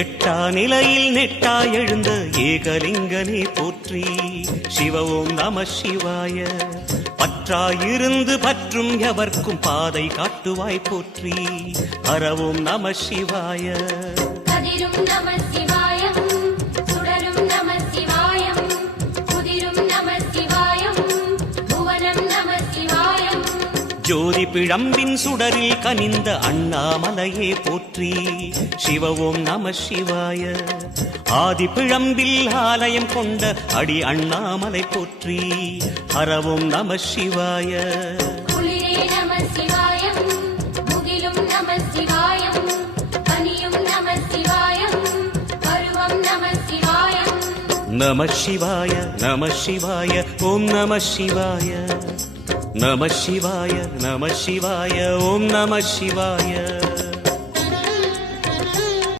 எட்டா நிலையில் நெட்டா எழுந்த ஏகலிங்கனே போற்றி. சிவ ஓம் நம சிவாய. பற்றாயிருந்து பற்றும் எவர்க்கும் பாதை காட்டுவாய் போற்றி. ஹர ஓம் நம சிவாய. கதிரும் நம சிவாயம், சுடரும் நம சிவாயம், குதிரும் நம சிவாயம், புவனம் நம சிவாயம். ஜோதி பிழம்பின் சுடரில் கனிந்த அண்ணாமலையே போற்றி. சிவ ஓம் நம சிவாய. ஆதி பிழம்பில் ஆலயம் கொண்ட அடி அண்ணாமலை போற்றி. ஹர ஓம் நம சிவாய. குளிரே நம சிவாயம், முகிலும் நம சிவாயம், பனியும் நம சிவாயம், பருவம் நம சிவாயம். நம சிவாய நம சிவாய ஓம் நம சிவாய. நம சிவாய நம சிவாய ஓம் நம சிவாய.